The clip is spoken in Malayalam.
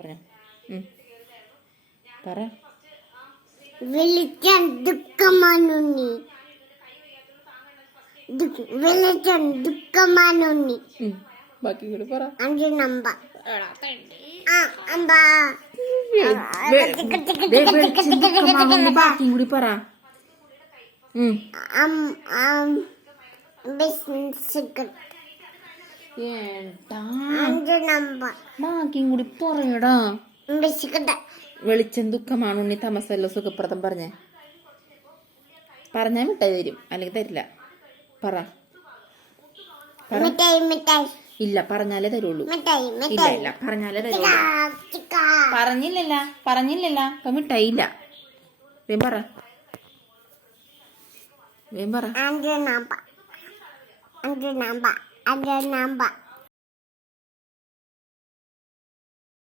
പറഞ്ഞോ. പറ. വെളിച്ചം ദുഃഖമാനുണ്ണി വെളിച്ചം ദുഃഖമാനുണ്ണി. ബാക്കി കൂടി പറ. അഞ്ച് നമ്പർ. ബാക്കിയും കൂടി പറ. ബിസിനസ് ബാക്കിയും കൂടി പറയടാ. വെളിച്ചം ദുഃഖമാണ് ഉണ്ണി തമസല്ല സുഖപ്രദം പറഞ്ഞേ. പറഞ്ഞാൽ മിഠായി തരും അല്ലെങ്കിൽ തരില്ല. പറ. ഇല്ല പറഞ്ഞാലേ തരുള്ളൂ. ഇല്ല പറഞ്ഞാലേ തരുള്ളൂ. പറഞ്ഞില്ലല്ല പറഞ്ഞില്ലല്ല. ഇപ്പൊ മിഠായി ഇല്ല. വേം പറ. വേം പറ. അഞ്ച് നമ്പ അഞ്ച് നമ്പ അഞ്ച് നമ്പ